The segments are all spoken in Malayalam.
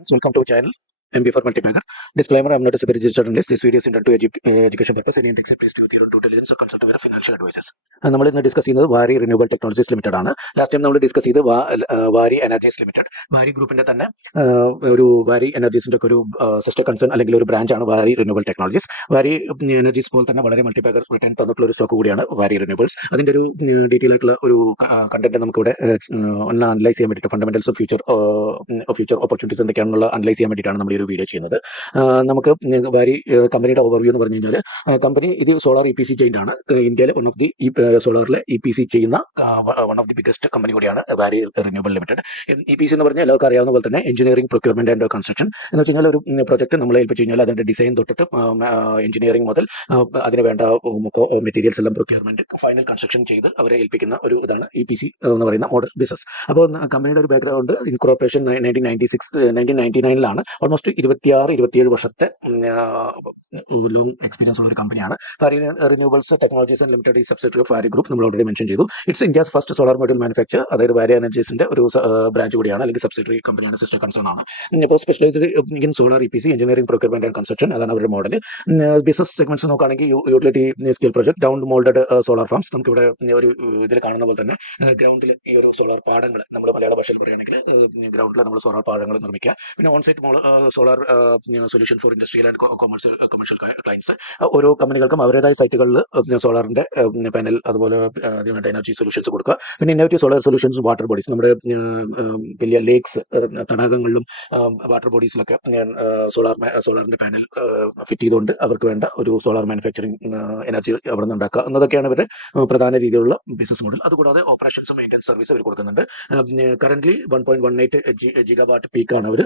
Friends, welcome to our channel MB for Multimaker. Disclaimer: I am not a registered analyst. This video is intended to education purpose. Any index please to your due diligence or consult with financial advisors. നമ്മൾ ഇന്ന് ഡിസ്കസ് ചെയ്യുന്നത് വാരി റിന്യൂവബിൾ ടെക്നോളജീസ് ലിമിറ്റഡ് ആണ്. ലാസ്റ്റ് ടൈം നമ്മൾ ഡിസ്കസ് ചെയ്ത് വാരി എനർജീസ് ലിമിറ്റഡ്. വാരി ഗ്രൂപ്പിന്റെ തന്നെ ഒരു വാരി എനർജീസിന്റെ ഒക്കെ ഒരു സിസ്റ്റർ കൺസേൺ അല്ലെങ്കിൽ ഒരു ബ്രാഞ്ച് ആണ് വാരി റിന്യൂവബിൾ ടെക്നോളജീസ്. വാരി എനർജീസ് പോലെ തന്നെ വളരെ മൾട്ടിപാക്കർ റിട്ടേൺ തന്നിട്ടുള്ള ഒരു സ്റ്റോക്ക് കൂടിയാണ് വാരി റിന്യൂവബിൾസ്. അതിന്റെ ഒരു ഡീറ്റെയിൽ ആയിട്ടുള്ള ഒരു കണ്ടന്റ് നമുക്ക് ഇവിടെ ഒന്ന് അനലൈസ് ചെയ്യാൻ വേണ്ടിയിട്ട് ഫണ്ടമെന്റൽസ് ഫ്യൂച്ചർ ഓപ്പർച്യൂണിറ്റീസ് എന്തൊക്കെയാണെന്നുള്ള അനലൈസ് ചെയ്യാൻ വേണ്ടിയിട്ടാണ് നമ്മൾ ഈ ഒരു വീഡിയോ ചെയ്യുന്നത്. നമുക്ക് വാരി കമ്പനിയുടെ ഓവർവ്യൂ എന്ന് പറഞ്ഞു കഴിഞ്ഞാൽ കമ്പനി ഇത് സോളാർ EPC ജെയിന്റ് ആണ്. ഇന്ത്യയിലെ വൺ ഓഫ് ദി സോളാറിലെ EPC ചെയ്യുന്ന one of the biggest company കൂടിയാണ് വാരി റിന്യൂവബിൾ ലിമിറ്റഡ്. EPC എന്ന് പറഞ്ഞാൽ എല്ലാവർക്കും അറിയാവുന്ന പോലെ തന്നെ എഞ്ചിനീയറിംഗ് പ്രൊക്യൂർമെന്റ് ആൻഡ് കൺസ്ട്രക്ഷൻ എന്ന് വെച്ച് കഴിഞ്ഞാൽ ഒരു പ്രൊജക്ട് നമ്മളെ ഏൽപ്പിച്ചു കഴിഞ്ഞാൽ അതിന്റെ ഡിസൈൻ തൊട്ടിട്ട് എഞ്ചിനീയറിംഗ് മുതൽ അതിന് വേണ്ട മെറ്റീരിയൽസ് എല്ലാം പ്രൊക്യൂർമെന്റ് ഫൈനൽ കൺസ്ട്രക്ഷൻ ചെയ്ത് അവരെ ഏൽപ്പിക്കുന്ന ഒരു ഇതാണ് EPC എന്ന് പറയുന്ന മോഡൽ ബിസിനസ്. അപ്പോൾ കമ്പനിയുടെ ഒരു ബാക്ക്ഗ്രൗണ്ട് ഇൻകോർപ്പറേഷൻ 1999 ഓൾമോസ്റ്റ് 26-27 വർഷത്തെ ലോങ് എക്സ്പീരിയൻസ് ഉള്ള ഒരു കമ്പനിയാണ്. വാരി renewables technologies limited subsidiary of വാരി ഗ്രൂപ്പ് നമ്മൾ ഓൾറെഡി മെൻഷൻ ചെയ്തു. It's India's first solar module manufacture, അതായത് വാരി എനർജീസിന്റെ ഒരു ബ്രാഞ്ച് കൂടിയാണ്, അല്ലെങ്കിൽ സബ്സിഡറി കമ്പനിയാണ്, സിസ്റ്റർ കൺസേൺ ആണ്. ഇപ്പോൾ specialised in solar EPC engineering procurement and construction, അതാണ് അവരുടെ മോഡൽ. ബിസിനസ് സെഗ്മെന്റ്സ് നോക്കുകയാണെങ്കിൽ utility scale project, down moulded solar farms, നമുക്ക് ഇവിടെ ഒരു ഇതിൽ കാണുന്ന പോലെ തന്നെ ഗ്രൗണ്ടിൽ ഈ ഒരു സോളാർ പാടങ്ങൾ, നമ്മൾ മലയാള ഭാഷയിൽ പറയുകയാണെങ്കിൽ ഗ്രൗണ്ടിൽ നമ്മൾ സോളാർ പാടങ്ങൾ നിർമ്മിക്കുക. പിന്നെ on site solar solution for industrial and commercial clients. ഓരോ കമ്പനികൾക്കും അവരുടേതായ സൈറ്റുകളിൽ സോളാറിന്റെ പാനൽ, അതുപോലെ അതിനുവേണ്ട എനർജി സൊല്യൂഷൻസ് കൊടുക്കുക. പിന്നെ innovative solar solutions water bodies, നമ്മുടെ വലിയ ലേക്സ്, തടാകങ്ങളിലും വാട്ടർ ബോഡീസിലൊക്കെ സോളാറിന്റെ പാനൽ ഫിറ്റ് ചെയ്തുകൊണ്ട് അവർക്ക് വേണ്ട ഒരു സോളാർ മാനുഫാക്ചറിങ് എനർജി അവിടെ നിന്ന് ഉണ്ടാക്കുക എന്നതൊക്കെയാണ് ഇവരുടെ പ്രധാന രീതിയിലുള്ള ബിസിനസ് മോഡൽ. അതുകൂടാതെ ഓപ്പറേഷൻസും മെയിൻ്റനൻസ് സർവീസ് അവർ കൊടുക്കുന്നുണ്ട്. കറന്റ് 1.18 GW പീക്കാണ് അവർ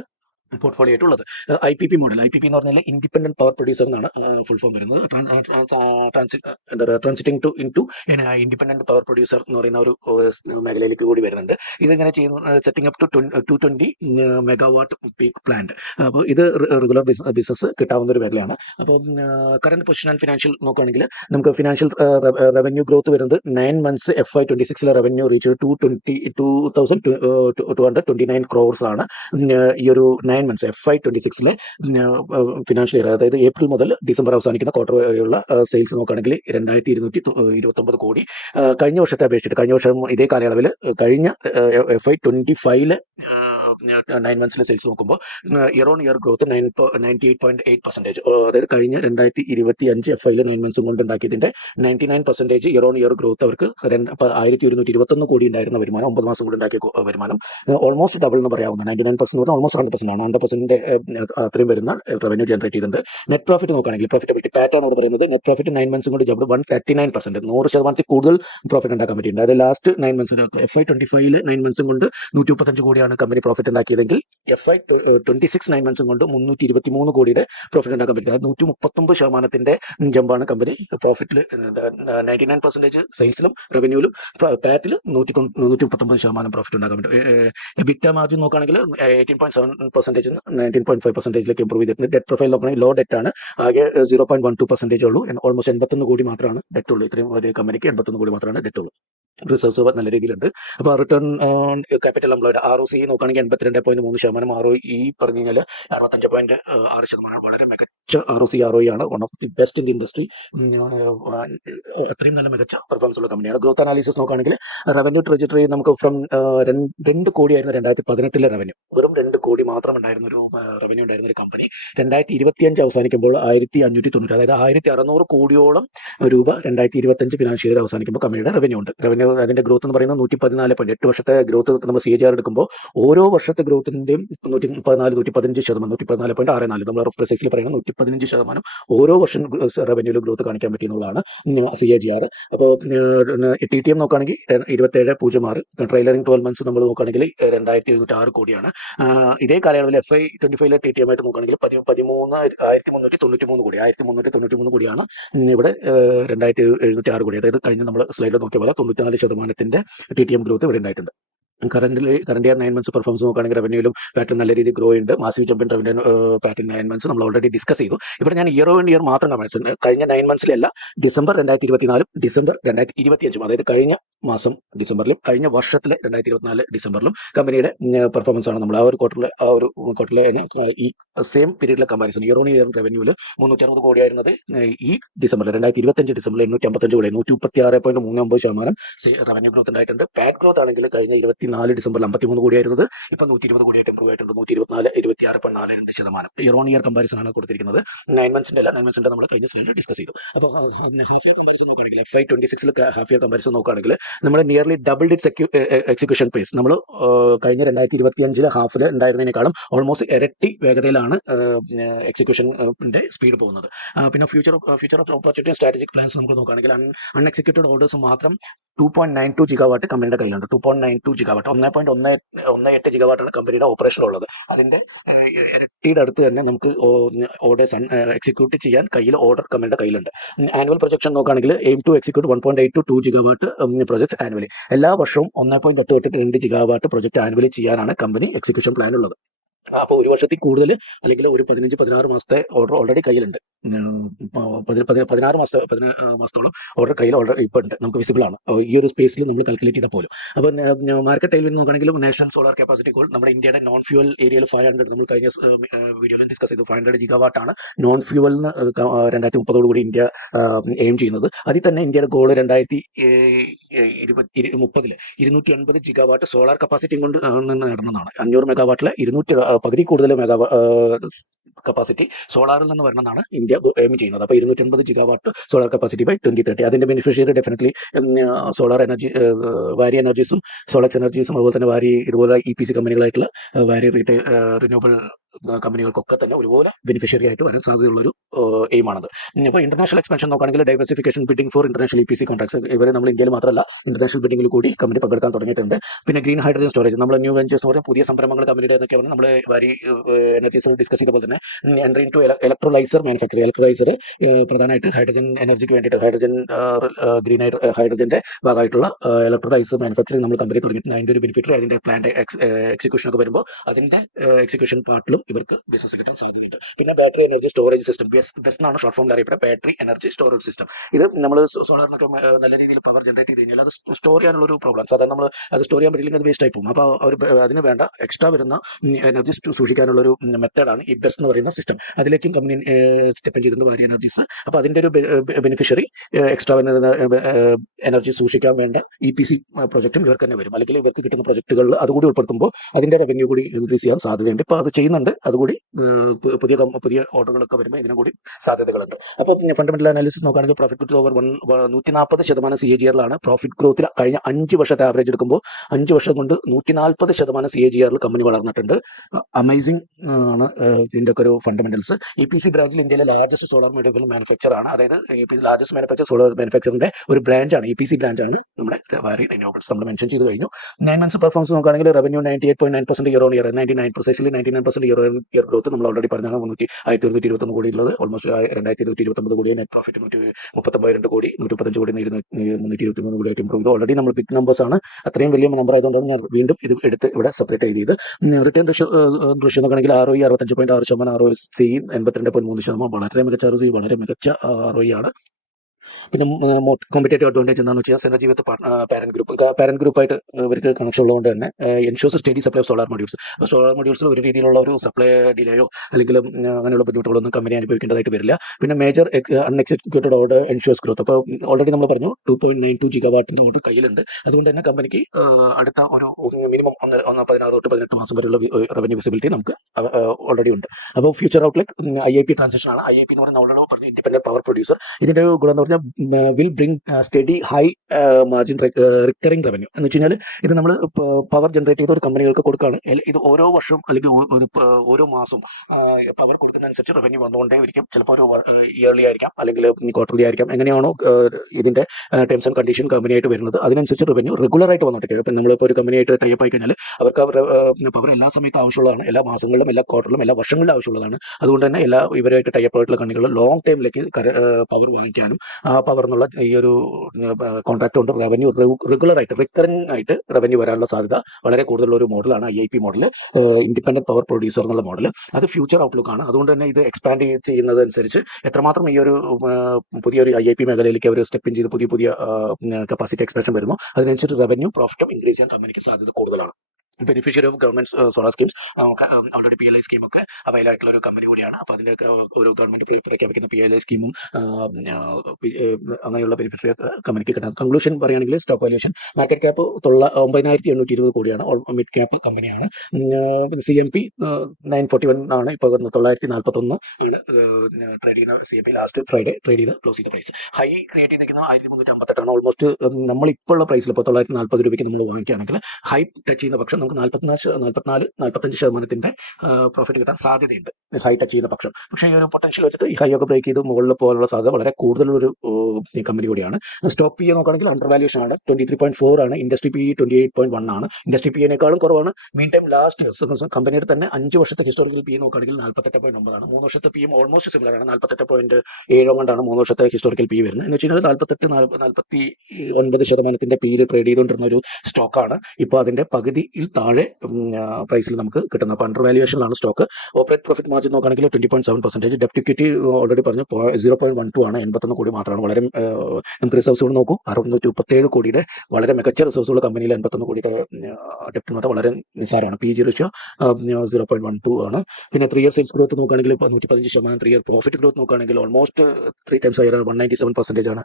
പോർട്ട്ഫോളിയോ ആയിട്ടുള്ളത്. IPP മോഡൽ, IPP എന്ന് പറഞ്ഞാൽ ഇൻഡിപെൻഡന്റ് പവർ പ്രൊഡ്യൂസർ എന്നാണ് ഫുൾ ഫോം വരുന്നത്. Transiting to independent power producer എന്ന് പറയുന്ന ഒരു മേഖലയിലേക്ക് കൂടി വരുന്നുണ്ട്. ഇതെങ്ങനെ ചെയ്യുന്നു? Setting up to 220 megawatt peak plant. അപ്പോൾ ഇത് റെഗുലർ ബിസിനസ് കിട്ടാവുന്ന ഒരു മേഖലയാണ്. അപ്പോൾ കറന്റ് പൊസിഷൻ ആൻഡ് ഫിനാൻഷ്യൽ നോക്കുകയാണെങ്കിൽ നമുക്ക് ഫിനാൻഷ്യൽ റവന്യൂ ഗ്രോത്ത് വരുന്നത് 9 months FY26 revenue reach 229 crores ആണ്. ഈ ഒരു 9 months FY26 ഫിനാൻഷ്യൽ ഇയർ, അതായത് ഏപ്രിൽ മുതൽ ഡിസംബർ അവസാനിക്കുന്ന ക്വാർട്ടർ വരെയുള്ള സെയിൽസ് നോക്കുകയാണെങ്കിൽ 2229 കോടി. കഴിഞ്ഞ വർഷത്തെ അപേക്ഷിച്ചിട്ട്, കഴിഞ്ഞ വർഷം ഇതേ കാലയളവിൽ കഴിഞ്ഞ FY25 9 months സെയിൽസ് നോക്കുമ്പോൾ ഇയർ ഓൺ ഇയർ ഗ്രോത്ത് 98.8%. അതായത് കഴിഞ്ഞ 2025 FY 9 months കൊണ്ട് ഉണ്ടാക്കിയതിന്റെ 99% ഇയർ ഓൺ ഇയർ ഗ്രോത്ത് അവർക്ക് 1221 കോടി ഉണ്ടായിരുന്ന വരുമാനം 9 മാസം കൊണ്ട് ഉണ്ടാക്കിയ വരുമാനം ഓൾമോസ്റ്റ് ഡബിൾ എന്ന് പറയാവുന്ന 99% ഓൾമോസ്റ്റ് 100% ആണ്. 100% അത്രയും വരുന്ന റവന്യൂ ജനറേറ്റ് ചെയ്തിട്ടുണ്ട്. നെറ്റ് പ്രോഫിറ്റ് നോക്കുകയാണെങ്കിൽ പ്രോഫിറ്റബിലിറ്റി പാറ്റേൺ എന്ന് പറയുന്നത് നെറ്റ് പ്രോഫിറ്റ് 9 months കൊണ്ട് ജബ്ഡ് 139%, 100% കൂടുതൽ പ്രോഫിറ്റ് ഉണ്ടാക്കാൻ പറ്റിയിട്ടുണ്ട്. അതായത് ലാസ്റ്റ് 9 months FY25 9 months കൊണ്ട് 135 കോടിയാണ് കമ്പനി പ്രോഫിറ്റ് ഉണ്ടാക്കിയതെങ്കിൽ FY26 9 months കൊണ്ട് 323 കോടിയുടെ പ്രോഫിറ്റ് ഉണ്ടാക്കാൻ പറ്റും. അതായത് 139% ജമ്പാണ് കമ്പനി പ്രോഫിറ്റിൽ. 99% സെയിൽസിലും റവന്യൂലും പാറ്റിൽ 139% പ്രോഫിറ്റ് ഉണ്ടാക്കാൻ പറ്റും. എബിറ്റ മാർജിൻ നോക്കുകയാണെങ്കിൽ 18.7% 19.5% ഇംപ്രൂവ് ചെയ്തിട്ടുണ്ട്. ഡെറ്റ് പ്രൊഫൈൽ നോക്കുകയാണെങ്കിൽ ലോ ഡെറ്റ് ആണ്, ആകെ 0.12% ഉള്ളൂ. ഓൾമോസ്റ്റ് 81 കോടി മാത്രമാണ് ഡെറ്റ് ഉള്ളൂ. ഇത്രയും ഒരു കമ്പനിക്ക് 81 കോടി മാത്രമാണ് ഡെറ്റ് ഉള്ളൂ. റിസർവ്സ് നല്ല രീതിയിലുണ്ട്. അപ്പോൾ return on capital employed ROC നോക്കുകയാണെങ്കിൽ 82.3%, ROE പറഞ്ഞു കഴിഞ്ഞാൽ 65.6%. വളരെ മികച്ച ROE ആണ്. One of the best in the industry. അത്രയും നല്ല മികച്ച പെർഫോമൻസ് ഉള്ള കമ്പനിയാണ്. ഗ്രോത്ത് അനാലിസിസ് നോക്കുകയാണെങ്കിൽ റവന്യൂ ട്രജറ്ററി നമുക്ക് ഫ്രം 2 കോടിയായിരുന്നു 2018 റവന്യൂ, വെറും 2 കോടി മാത്രം ഉണ്ടായിരുന്ന ഒരു റവന്യൂ ഉണ്ടായിരുന്ന ഒരു കമ്പനി 2025 അവസാനിക്കുമ്പോൾ 1590, അതായത് 1600 കോടിയോളം രൂപ 2025 ഫിനാൻഷ്യൽ ഇയർ അവസാനിക്കുമ്പോൾ കമ്പനിയുടെ റവന്യൂ ഉണ്ട്. റവന്യൂ അതിന്റെ ഗ്രോത്ത് എന്ന് പറയുന്നത് 114.8 വർഷത്തെ ഗ്രോത്ത്. നമ്മൾ CAGR എടുക്കുമ്പോൾ ഓരോ വർഷത്തെ ഗ്രോത്തിന്റെയും 114-115%, 114.64 നമ്മൾ പ്രിസൈസ്ലി പറയുന്നത് 115% ഓരോ വർഷം റവന്യൂവിൽ ഗ്രോത്ത് കാണിക്കാൻ പറ്റിയെന്നുള്ളതാണ് CAGR. അപ്പോൾ TTM നോക്കുകയാണെങ്കിൽ 27.06, ട്രെയിലറിംഗ് 12 months നമ്മൾ നോക്കുകയാണെങ്കിൽ 2206 കോടിയാണ്. ഇതേ കാലയളവിൽ FY25 TTM ആയിട്ട് നോക്കുകയാണെങ്കിൽ 1393 കോടി, 1393 കോടിയാണ് ഇവിടെ 2706 കോടി. അതായത് കഴിഞ്ഞ നമ്മൾ സ്ലൈഡിൽ നോക്കിയ പോലെ 94% TTM ഗ്രോത്ത് ഇവിടെ ഉണ്ടായിട്ടുണ്ട്. കറന്റ് ഇയർ 9 മന്ത്സ് പെർഫോമൻസ് നോക്കുകയാണെങ്കിൽ റവന്യൂലും പാറ്റേൺ നല്ല രീതിയിൽ ഗ്രോ ഉണ്ട്. Massive jump in revenue pattern 9 months നമ്മൾ ഓൾറെഡി ഡിസ്കസ് ചെയ്തു. ഇവിടെ ഞാൻ ഇയർ ഓൺ ഇയർ മാത്രം കാണിച്ചത് കഴിഞ്ഞ 9 മന്ത്സിലല്ല, ഡിസംബർ 2024 ഡിസംബർ 2025 അതായത് കഴിഞ്ഞ മാസം ഡിസംബറിലും കഴിഞ്ഞ വർഷത്തിലെ 2024 ഡിസംബറിലും കമ്പനിയുടെ പെർഫോമൻസ് ആണ് നമ്മൾ ആ ഒരു ക്വാർട്ടറിലെ ഈ സെയിം പീരീഡിലെ കമ്പാരിസൺ. ഇയർ ഓൺ ഇയർ റവന്യൂവിൽ 360 കോടിയായിരുന്നത് ഈ ഡിസംബറിൽ 2025 ഡിസംബറിൽ 855 കോടി, 136.39% റവന്യൂ ഗ്രോത്ത് ഉണ്ടായിട്ടുണ്ട്. പാറ്റ് ഗ്രോത്ത് ആണെങ്കിൽ കഴിഞ്ഞ 24 ഡിസംബറിൽ 53 കോടിയായിരുന്നത് ഇപ്പൊ 120 കോടിയായിട്ട് ഇമ്പ്രൂവ് ആയിട്ടുണ്ട്. 124 ഇയർ ഓൺ ഇയർ കമ്പാരിസൺ ആണ് കൊടുത്തിരിക്കുന്നത്. 9 മന്ത്സിന്റെ അല്ല, 9 മന്ത്സിന്റെ നമ്മൾ കഴിഞ്ഞ സ്ലൈഡിൽ ഡിസ്കസ് ചെയ്തു. അപ്പോൾ ഹാഫ് ഇയർ കമ്പാരിസൺ നോക്കുകയാണെങ്കിൽ FY26 ഹാഫ് ഇയർ കമ്പാരിസൺ നോക്കുകയാണെങ്കിൽ നമ്മൾ nearly double it's execution pace. നമ്മൾ കഴിഞ്ഞ 2025 ഹാഫിൽ ഉണ്ടായിരുന്നതിനേക്കാളും ഓൾമോസ്റ്റ് ഇരട്ടി വേഗതയിലാണ് എക്സിക്യൂഷന്റെ സ്പീഡ് പോകുന്നത്. പിന്നെ future of opportunity strategic plans നമുക്ക് നോക്കുകയാണെങ്കിൽ അൺഎക്സിക്യൂട്ടഡ് ഓർഡേഴ്സ് മാത്രം 2.92 ജിഗാവാട്ട് കമ്പനിയുടെ കയ്യിലുണ്ട്. 2.92 ജിഗാവാട്ട്, 1.18 ജിഗാവാട്ടാണ് കമ്പനിയുടെ ഓപ്പറേഷൻ ഉള്ളത്. അതിന്റെ ഇരട്ടിയുടെ അടുത്ത് തന്നെ നമുക്ക് ഓർഡേഴ്സ് എക്സിക്യൂട്ട് ചെയ്യാൻ ഓർഡർ കമ്പനിയുടെ കയ്യിലുണ്ട്. ആനുവൽ പ്രൊജക്ഷൻ നോക്കുകയാണെങ്കിൽ aim to execute 1.8 to 2 gigawatt projects annually. എല്ലാ വർഷവും 1.8 to 2 ജിഗാവാട്ട് പ്രൊജക്ട് ആനുവലി ചെയ്യാനാണ് കമ്പനി എക്സിക്യൂഷൻ പ്ലാൻ ഉള്ളത്. അപ്പോൾ ഒരു വർഷത്തിൽ കൂടുതൽ അല്ലെങ്കിൽ ഒരു 15-16 മാസത്തെ ഓർഡർ ഓൾറെഡി കയ്യിലുണ്ട്. 16 മാസത്തോളം ഓർഡർ കയ്യിൽ ഇപ്പോൾ ഉണ്ട്, നമുക്ക് വിസിബിൾ ആണ് ഈ ഒരു സ്പേസിൽ നമ്മൾ കാൽക്കുലേറ്റ് ചെയ്താൽ പോലും. അപ്പോൾ മാർക്കറ്റ് ടൈമിൽ നോക്കുകയാണെങ്കിൽ നാഷണൽ സോളാർ കപ്പാസിറ്റി കോൾ നമ്മുടെ ഇന്ത്യയുടെ നോൺ ഫ്യൂവൽ ഏരിയയിൽ 500 നമ്മൾ കഴിഞ്ഞ വീഡിയോയിൽ ഡിസ്കസ് ചെയ്തു. 500 ജിഗാവാട്ട് ആണ് നോൺ ഫ്യൂവലിന് 2030 കൂടി ഇന്ത്യ എയിം ചെയ്യുന്നത്. അതിൽ തന്നെ ഇന്ത്യയുടെ ഗോൾ 2030 250 ജിഗാവാട്ട് സോളാർ കപ്പാസിറ്റി കൊണ്ട് നേടുന്നതാണ്. 500 മെഗാവാട്ടിലെ പകുതി കൂടുതൽ കപ്പാസിറ്റി സോളാറിൽ നിന്ന് വരണമെന്നാണ് ഇന്ത്യ എയിം ചെയ്യുന്നത്. അപ്പോൾ 250 ജിഗാവാട്ട് സോളാർ കപ്പാസിറ്റി ബൈ 2030. അതിന്റെ ബെനിഫിഷ്യറി ഡെഫിനറ്റ്ലി സോളാർ എനർജി, വാരി എനർജീസും സോളക്സ് എനർജീസും അതുപോലെ തന്നെ ഇതുപോലെ EPC കമ്പനികളായിട്ടുള്ള വാരി റിന്യൂവബിൾ കമ്പനികൾക്കൊക്കെ തന്നെ ഒരുപോലെ ബെനിഫിഷ്യറി ആയിട്ട് വരാൻ സാധ്യതയുള്ളൊരു എയിമാണത്. ഇപ്പോൾ ഇന്റർനാഷണൽ എക്സ്പാൻഷൻ നോക്കുകയാണെങ്കിൽ diversification bidding for international EPC contracts, ഇവരെ നമ്മൾ ഇന്ത്യയിൽ മാത്രമല്ല ഇന്റർനാഷണൽ ബിഡിംഗിൽ കൂടി കമ്പനി പങ്കെടുക്കാൻ തുടങ്ങിയിട്ടുണ്ട്. പിന്നെ ഗ്രീൻ ഹൈഡ്രജൻ സ്റ്റോറേജ്, നമ്മൾ ന്യൂ വെഞ്ചേഴ്സ് എന്ന് പറഞ്ഞാൽ പുതിയ സംരംഭങ്ങൾ കമ്പനിയുടെ എന്നൊക്കെ പറഞ്ഞാൽ നമ്മൾ വാരി എനർജീസ് ഡിസ്കസ് ചെയ്ത പോലെ തന്നെ entry in to electrolyser manufacturing. Electrolyser പ്രധാനമായിട്ട് ഹൈഡ്രജൻ എനർജിക്ക് വേണ്ടിയിട്ട് ഗ്രീൻ ഹൈഡ്രജന്റെ ഭാഗമായിട്ടുള്ള ഇലക്ട്രോലൈസർ മാനുഫാക്ചറിംഗ് നമ്മൾ കമ്പനി തുടങ്ങിയിട്ടുണ്ട്. അതിന്റെ ഒരു ബെനിഫിറ്റ് അതിന്റെ പ്ലാന്റ് എക്സിക്യൂഷൻ ഒക്കെ വരുമ്പോൾ അതിന്റെ എക്സിക്യൂഷൻ പാർട്ടിലും ഇവർക്ക് ബിസിനസ് കിട്ടാൻ സാധ്യതയുണ്ട്. പിന്നെ battery energy storage system, best എന്നാണ് ഷോർട്ട് ഫോമിൽ അറിയപ്പെടുക, ബാറ്ററി എനർജി സ്റ്റോറേജ് സിസ്റ്റം. ഇത് നമ്മൾ സോളാറിനൊക്കെ നല്ല രീതിയിൽ പവർ ജനറേറ്റ് ചെയ്ത് കഴിഞ്ഞാൽ അത് സ്റ്റോർ ചെയ്യാനുള്ള ഒരു പ്രോബ്ലം. സാധാരണ നമ്മൾ അത് സ്റ്റോർ ചെയ്യാൻ പറ്റില്ലെങ്കിൽ അത് വേസ്റ്റ് ആയി പോകും. അപ്പോൾ അതിന് വേണ്ട എക്സ്ട്രാ വരുന്ന എനർജി സൂക്ഷിക്കാനുള്ള ഒരു മെത്തേഡാണ് ഈ ബെസ്റ്റ് എന്ന് പറയുന്ന സിസ്റ്റം. അതിലേക്കും കമ്പനി സ്റ്റെപ്പ് ചെയ്തിട്ടുണ്ട് വാരി എനർജീസ്. അപ്പോൾ അതിന്റെ ഒരു ബെനിഫിഷ്യറി എക്സ്ട്രാ എനർജി സൂക്ഷിക്കാൻ വേണ്ട EPC പ്രൊജക്റ്റും ഇവർക്ക് തന്നെ വരും. അല്ലെങ്കിൽ ഇവർക്ക് കിട്ടുന്ന പ്രൊജക്റ്റുകളിൽ അതുകൂടി ഉൾപ്പെടുത്തുമ്പോൾ അതിന്റെ റവന്യൂ കൂടി ഇൻക്രീസ് ചെയ്യാൻ സാധ്യതയുണ്ട്. ഇപ്പോൾ അത് ചെയ്യുന്നുണ്ട്. അതുകൂടി പുതിയ ഓർഡറുകളൊക്കെ വരുമ്പോൾ ഇതിനും കൂടി സാധ്യതകളുണ്ട്. അപ്പോൾ ഫണ്ടമെന്റൽ അനാലിസിസ് നോക്കുകയാണെങ്കിൽ profit growth over 140% CAGR profit ഗ്രോത്തിൽ കഴിഞ്ഞ 5 വർഷത്തെ ആവറേജ് എടുക്കുമ്പോൾ 5 വർഷം കൊണ്ട് 140% CAGR കമ്പനി വളർന്നിട്ടുണ്ട്. അമേസിംഗ് ആണ് ഇതിന്റെ ഒക്കെ ഒരു ഫണ്ടമെന്റൽസ്. EPC ബ്രാഞ്ചിൽ ഇന്ത്യയിലെ ലാർജസ്റ്റ് സോളാർ മൊഡ്യൂൾ മാനുഫാക്ചർ ആണ്. അതായത് ലാർജസ്റ്റ് മാനുഫാക്ചർ സോളാർ മാനുഫാക്ചറിന്റെ ഒരു ബ്രാഞ്ചാണ്, EPC ബ്രാഞ്ചാണ് നമ്മുടെ വാരി റിന്യൂവബിൾസ്. നമ്മൾ മെൻഷൻ ചെയ്ത് കഴിഞ്ഞു. 9 മന്ത്സ് പെർഫോമൻസ് നോക്കുകയാണെങ്കിൽ revenue 98.9% year on year, 99% year on year growth നമ്മൾ ഓൾറെഡി പറഞ്ഞാണ്. 1121 കോടി ഉള്ളത് ഓൾമോസ്റ്റ് 2029 കോടി. നെറ്റ് പ്രോഫിറ്റ് 132 കോടി, 135 കോടി, 323 കോടിയായിട്ട് ഇമ്പ്രൂവ് ചെയ്തു. ഓൾറെഡി നമ്മൾ ബിഗ് നമ്പേഴ്സ് ആണ്, അത്രയും വലിയ നമ്പർ ആയതുകൊണ്ടാണ് ഞാൻ വീണ്ടും ഇത് എടുത്ത് ഇവിടെ സെപ്പറേറ്റ് ചെയ്തത്. റിട്ടേൺ റേഷ്യോ നോക്കുകയാണെങ്കിൽ ROE 65.6%, ROC 82.3%. വളരെ മികച്ച ROC, വളരെ മികച്ച ROE ആണ്. പിന്നെ കോമ്പറ്റേറ്റീവ് അഡ്വാൻറ്റേജ് എന്താണെന്ന് വെച്ചാൽ സിനർജി വിത്ത് പാരന്റ് ഗ്രൂപ്പായിട്ട് ഇവർക്ക് കണക്ഷൻ ഉള്ളതുകൊണ്ട് തന്നെ ensures study supply of solar modules. അപ്പോൾ സോളാർ മൊഡ്യൂൾസിൽ ഒരു രീതിയിലുള്ള ഒരു സപ്ലൈ ഡിലേയോ അല്ലെങ്കിൽ അങ്ങനെയുള്ള ബുദ്ധിമുട്ടുകളൊന്നും കമ്പനി അനുഭവിക്കേണ്ടതായിട്ട് വരില്ല. പിന്നെ മേജർ അൺഎക്സിക്യൂട്ടഡ് ഓർഡർ എൻഷുവേഴ്സ് ഗ്രോത്ത്. അപ്പോൾ ഓൾറെഡി നമ്മൾ പറഞ്ഞു 2.92 ജിഗാവാട്ടിന്റെ ഓർഡർ കയ്യിലുണ്ട്. അതുകൊണ്ട് തന്നെ കമ്പനിക്ക് അടുത്ത ഒരു മിനിമം 16 തൊട്ട് 18 മാസം വരെയുള്ള റവന്യൂ വിസിബിലിറ്റി നമുക്ക് ഓൾറെഡി ഉണ്ട്. അപ്പോൾ ഫ്യൂച്ചർ ഔട്ട്ലുക്ക് IIP ട്രാൻസാക്ഷൻ ആണ്. IIP എന്ന് പറയുന്ന ഓൾറെഡി പറഞ്ഞു ഇൻഡിപെൻഡന്റ് പവർ പ്രൊഡ്യൂസർ. ഇതിന്റെ ഗുണം എന്ന് പറഞ്ഞാൽ will bring study high margin recurring revenue എന്ന് വെച്ച് കഴിഞ്ഞാൽ ഇത് നമ്മൾ പവർ ജനറേറ്റ് ചെയ്ത ഒരു കമ്പനികൾക്ക് കൊടുക്കുകയാണ്. ഇത് ഓരോ വർഷം അല്ലെങ്കിൽ ഓരോ മാസം പവർ കൊടുക്കുന്നതനുസരിച്ച് റവന്യൂ വന്നുകൊണ്ടേ ഇരിക്കും. ചിലപ്പോൾ ഒരു ഇയർലി ആയിരിക്കാം, അല്ലെങ്കിൽ ക്വാർട്ടർലി ആയിരിക്കാം. എങ്ങനെയാണോ ഇതിന്റെ ടേംസ് ആൻഡ് കണ്ടീഷൻ കമ്പനിയായിട്ട് വരുന്നത് അതിനനുസരിച്ച് റവന്യൂ റെഗുലർ ആയിട്ട് വന്നിട്ട് ഇപ്പം നമ്മളിപ്പോൾ ഒരു കമ്പനിയായിട്ട് ടൈപ്പ് ആയി കഴിഞ്ഞാൽ അവർക്ക് പവർ എല്ലാ സമയത്തും ആവശ്യമുള്ളതാണ്, എല്ലാ മാസങ്ങളിലും എല്ലാ ക്വാർട്ടറിലും എല്ലാ വർഷങ്ങളിലും ആവശ്യമുള്ളതാണ്. അതുകൊണ്ട് തന്നെ എല്ലാ ഇവരായിട്ട് ടൈപ്പ് ആയിട്ടുള്ള കമ്പനികൾ ലോങ് ടൈമിലേക്ക് പവർ വാങ്ങിക്കാനും ആ പവർ എന്നുള്ള ഈ ഒരു കോൺട്രാക്ട് കൊണ്ട് റവന്യൂ റെഗുലർ ആയിട്ട് റിക്കറിംഗ് ആയിട്ട് റവന്യൂ വരാനുള്ള സാധ്യത വളരെ കൂടുതലുള്ള ഒരു മോഡലാണ് IIP model, independent power producer എന്നുള്ള മോഡൽ. അത് ഫ്യൂച്ചർ ഔട്ട്ലുക്ക് ആണ്. അതുകൊണ്ട് തന്നെ ഇത് എക്സ്പാൻഡ് ചെയ്യുന്നതനുസരിച്ച് എത്രമാത്രം ഈ ഒരു പുതിയൊരു IIP മേഖലയിലേക്ക് അവർ സ്റ്റെപ്പ് ഇൻ ചെയ്ത് പുതിയ കപ്പാസിറ്റി എക്സ്പാൻഷൻ വരുന്നു, അതിനനുസരിച്ച് റവന്യൂ പ്രോഫിറ്റും ഇൻക്രീസ് ചെയ്യാൻ കമ്പനിക്ക് സാധ്യത കൂടുതലാണ്. Beneficiary of government solar schemes already PLI സ്കീമൊക്കെ അവൈലബിൾ ആയിട്ടുള്ള ഒരു കമ്പനി കൂടിയാണ്. അപ്പോൾ അതിൻ്റെ ഒരു ഗവൺമെന്റ് പ്രഖ്യാപിക്കുന്ന PLI സ്കീമും അങ്ങനെയുള്ള ബെനിഫിഷ്യറി കമ്പനിക്ക് കിട്ടുന്നത്. കൺക്ലൂഷൻ പറയുകയാണെങ്കിൽ സ്റ്റോക്ക് വാല്യൂഷൻ മാർക്കറ്റ് ക്യാപ്പ് 9,820 കോടിയാണ്. മിഡ് ക്യാപ്പ് കമ്പനിയാണ്. CMP 941 ആണ്. ഇപ്പോൾ 941 ആണ് ട്രേഡ് ചെയ്യുന്ന CMP. ലാസ്റ്റ് ഫ്രൈഡേ ട്രേഡ് ചെയ്ത് ക്ലോസ് ചെയ്ത പ്രൈസ്. ഹൈ ക്രിയേറ്റ് ചെയ്തിരിക്കുന്ന 1358 ഓൾമോസ്റ്റ് നമ്മളിപ്പോൾ പ്രൈസിൽ ഇപ്പോൾ 940 രൂപയ്ക്ക് നമ്മൾ വാങ്ങിക്കുകയാണെങ്കിൽ ഹൈ ടച്ച് ചെയ്യുന്ന പക്ഷം നമുക്ക് 44-45% പ്രോഫിറ്റ് കിട്ടാൻ സാധ്യതയുണ്ട് ഹൈ ടച്ച് ചെയ്യുന്ന പക്ഷം. പക്ഷേ ഈ ഒരു പൊട്ടൻഷ്യൽ വെച്ചിട്ട് ഈ ഹൈ ഒക്കെ ബ്രേക്ക് ചെയ്ത് മുകളിൽ പോകാനുള്ള സാധ്യത വളരെ കൂടുതലൊരു കമ്പനി കൂടിയാണ്. സ്റ്റോക്ക് PE നോക്കുകയാണെങ്കിൽ അണ്ടർ വാല്യൂഷൻ ആണ്. 23.4 ആണ്. ഇൻഡസ്ട്രി PE 28.1 ആണ്. ഇൻഡസ്ട്രി PEനേക്കാളും കുറവാണ്. മീൻ ടൈം ലാസ്റ്റ് കമ്പനിയുടെ തന്നെ 5 വർഷത്തെ ഹിസ്റ്റോറിക്കൽ PE നോക്കുകയാണെങ്കിൽ 48.9 ആണ്. 3 വർഷത്തെ PE ഓൾമോസ്റ്റ് സിമിലർ ആണ്. 48.7 കൊണ്ടാണ് 3 വർഷത്തെ ഹിസ്റ്റോറിക്കൽ PE വരുന്നത്. എന്ന് വെച്ച് കഴിഞ്ഞാൽ 49% PE ട്രേഡ് ചെയ്തുകൊണ്ടിരുന്ന ഒരു സ്റ്റോക്കാണ്. ഇപ്പോൾ അതിന്റെ പകുതിയിൽ താഴെ പ്രൈസിൽ നമുക്ക് കിട്ടുന്നത്. അപ്പോൾ അണ്ടർ വാല്യൂഷനിലാണ് സ്റ്റോക്ക്. ഓപ്പറേറ്റ് പ്രോഫിറ്റ് മാർജിൻ നോക്കുകയാണെങ്കിൽ 20.7%. ഡെപ്റ്റ് ഇക്വിറ്റി ഓൾറെഡി പറഞ്ഞു 0.12 ആണ്. 81 കോടി മാത്രമാണ്. വളരെ നമുക്ക് റിസർവ്സുകൾ നോക്കൂ. 637 കോടിയുടെ വളരെ മികച്ച റിസർവ്സുകൾ കമ്പനിയിൽ 81 കോടിയുടെ ഡെപ്റ്റ് എന്ന് പറഞ്ഞാൽ വളരെ നിസ്സാരമാണ്. PG റേഷ്യോ 0.12 ആണ്. പിന്നെ 3 ഇയർ സെയിൽസ് ഗ്രോത്ത് നോക്കുകയാണെങ്കിൽ 115%. 3 ഇയർ പ്രോഫിറ്റ് ഗ്രോത്ത് നോക്കുകയാണെങ്കിൽ ഓൾമോസ്റ്റ് 3 times ഹയർ 197% ആണ്.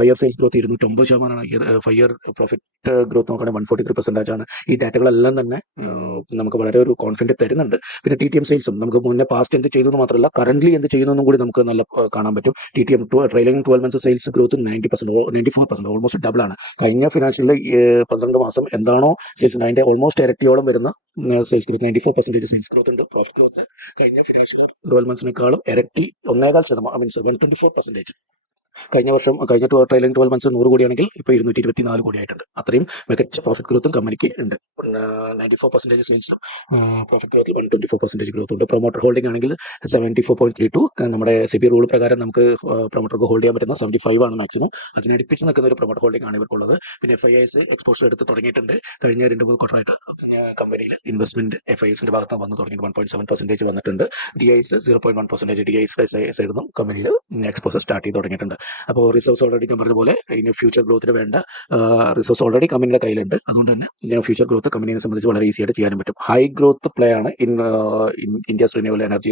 5 ഇയർ സെയിൽസ് ഗ്രോത്ത് 209% ആണ്. 5 ഇയർ പ്രോഫിറ്റ് ഗ്രോത്ത് നോക്കുകയാണെങ്കിൽ 143% ആണ്. ഈ ഡാറ്റകളെല്ലാം തന്നെ നമുക്ക് വളരെ ഒരു കോൺഫിഡൻറ്റ് തരുന്നുണ്ട്. പിന്നെ TTM സെയിൽസും നമുക്ക് മുന്നേ പാസ്റ്റ് എന്ത് ചെയ്തു എന്ന് മാത്രമല്ല കറന്റ് എന്ത് ചെയ്യുന്നതെന്നും കൂടി നമുക്ക് നല്ല കാണാൻ പറ്റും. TTM trailing 12 months sales growth 94%, almost double ആണ്. കഴിഞ്ഞ ഫിനാൻഷ്യലിൽ 12 മാസം എന്താണോ സെയിൽസ് അതിന്റെ ഓൾമോസ്റ്റ് ഇരട്ടിയോളം വരുന്ന സെയിൽസ് ഗ്രോത്ത് 94% സെയിൽസ് ഗ്രോത്ത് ഉണ്ട്. പ്രോഫിറ്റ് ഗ്രോത്ത് കഴിഞ്ഞ ഫിനാൻഷ്യൽ 12 monthsനേക്കാളും ഇരട്ടി 1.25%, മീൻസ് 124%. കഴിഞ്ഞ ട്രെയിലിംഗ് 12 months 100 കോടിയാണെങ്കിൽ ഇപ്പോൾ 224 കോടിയായിട്ടുണ്ട്. അത്രയും മികച്ച പ്രോഫിറ്റ് ഗ്രോത്തും കമ്പനിക്ക് ഉണ്ട്. 94% സെയിൽസിനും പ്രോഫിറ്റ് ഗ്രോത്തിൽ 124% ഗ്രോത്ത് ഉണ്ട്. പ്രൊമോട്ടർ ഹോൾഡിംഗ് ആണെങ്കിൽ 74.32. നമ്മുടെ SEBI റൂൾ പ്രകാരം നമുക്ക് പ്രൊമോട്ടർക്ക് ഹോൾഡ് ചെയ്യാൻ പറ്റുന്ന 75 ആണ് മാക്സിമം. അതിനടുപ്പിച്ച് നിൽക്കുന്ന ഒരു പ്രൊമോട്ടർ ഹോൾഡിംഗ് ആണ് ഇവർക്കുള്ളത്. പിന്നെ FIIs എക്സ്പോഷർ എടുത്ത് തുടങ്ങിയിട്ടുണ്ട്. കഴിഞ്ഞ 2-3 ക്വാർട്ടറായിട്ട് കമ്പനിയിൽ ഇൻവെസ്റ്റ്മെന്റ് FIIസിന്റെ ഭാഗത്ത് വന്ന് തുടങ്ങിയിട്ട് 1.7% വന്നിട്ടുണ്ട്. DIs 0.1%. DIs സൈഡിൽ നിന്നും കമ്പനിയിൽ എക്സ്പോഷർ സ്റ്റാർട്ട് ചെയ്ത് തുടങ്ങിയിട്ടുണ്ട്. അപ്പോൾ റിസോഴ്സ് ഓൾറെഡി ഞാൻ പറഞ്ഞ പോലെ ഇനി ഫ്യൂച്ചർ ഗ്രോത്തിന് വേണ്ട റിസോഴ്സ് ഓൾറെഡി കമ്പനിയുടെ കയ്യിലുണ്ട്. അതുകൊണ്ട് തന്നെ ഫ്യൂച്ചർ ഗ്രോത്ത് കമ്പനിയെ സംബന്ധിച്ച് വളരെ ഈസി ആയിട്ട് ചെയ്യാനും പറ്റും. ഹൈ ഗ്രോത്ത് പ്ലേ ആണ് ഇന്ത്യസ് റിന്യൂവബിൾ എനർജി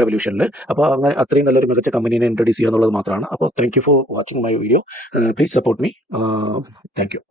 റെവല്യൂഷനിൽ. അപ്പോൾ അങ്ങനെ അത്രയും നല്ലൊരു മികച്ച കമ്പനിയെ ഇൻട്രൊഡ്യൂസ് ചെയ്യുക എന്നുള്ളത് മാത്രമാണ്. അപ്പോൾ thank you for watching my video. Please support me. Thank you.